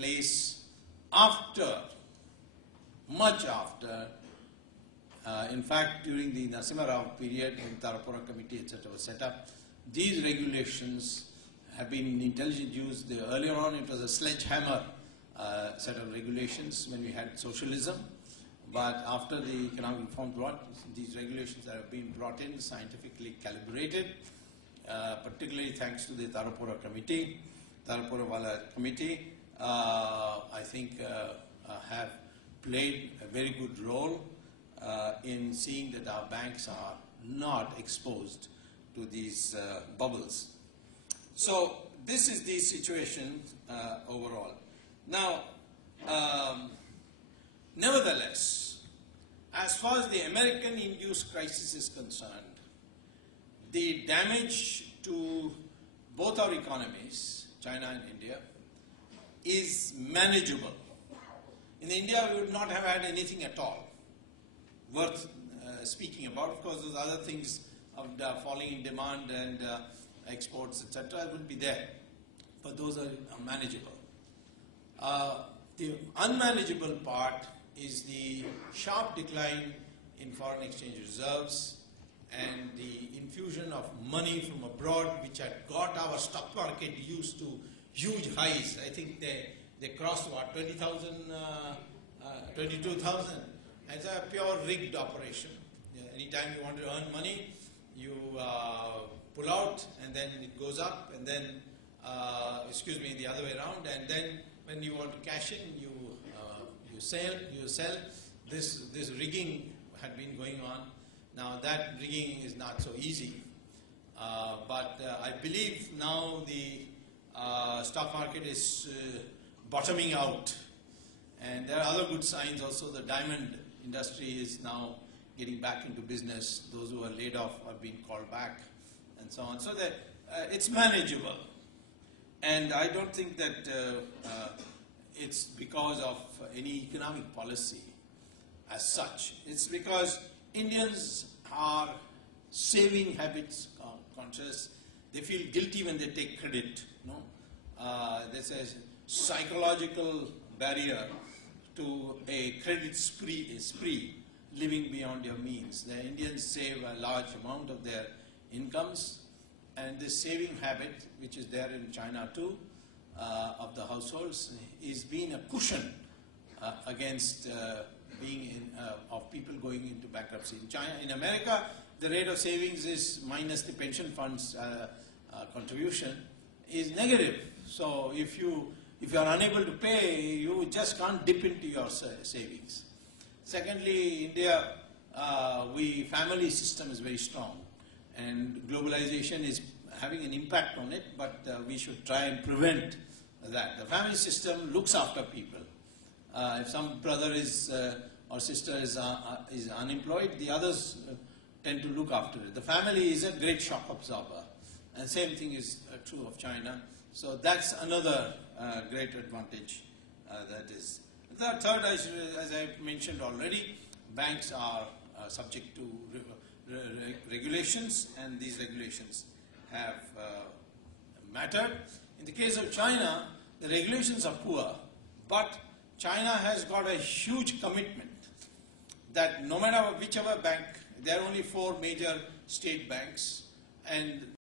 place after, much after, in fact, during the Narasimha Rao period, when Tarapura Committee, etc. was set up, these regulations have been intelligently used. Earlier on, it was a sledgehammer set of regulations when we had socialism. But after the economic reform brought, these regulations that have been brought in, scientifically calibrated, particularly thanks to the Tarapura Committee, Tarapura Wala Committee, I think have played a very good role in seeing that our banks are not exposed to these bubbles. So this is the situation overall. Now, nevertheless, as far as the American-induced crisis is concerned, the damage to both our economies, China and India, is manageable. In India, we would not have had anything at all worth speaking about. Of course, those other things of falling in demand and exports, etc., would be there. But those are manageable. The unmanageable part is the sharp decline in foreign exchange reserves and the infusion of money from abroad, which had got our stock market used to huge highs. I think they crossed what, 20,000, 22,000. It's a pure rigged operation. Anytime you want to earn money, you pull out and then it goes up, and then, the other way around, and then when you want to cash in, you sell. This rigging had been going on. Now that rigging is not so easy, but I believe now the stock market is bottoming out, and there are other good signs also. The diamond industry is now getting back into business. Those who are laid off are being called back, and so on. So that it's manageable, and I don't think that it's because of any economic policy as such. It's because Indians are saving habits conscious. They feel guilty when they take credit. There's a psychological barrier to a credit spree, living beyond your means. The Indians save a large amount of their incomes, and this saving habit, which is there in China too, of the households, is being a cushion against of people going into bankruptcy. In China, in America, the rate of savings is minus the pension funds contribution is negative. So if you are unable to pay, you just can't dip into your savings. Secondly, India, family system is very strong, and globalization is having an impact on it, but we should try and prevent that. The family system looks after people. If some brother or sister is unemployed, the others tend to look after it. The family is a great shock absorber, and same thing is true of China. So that's another great advantage that is. The third, as I mentioned already, banks are subject to regulations, and these regulations have mattered. In the case of China, the regulations are poor, but China has got a huge commitment that no matter whichever bank, there are only 4 major state banks, and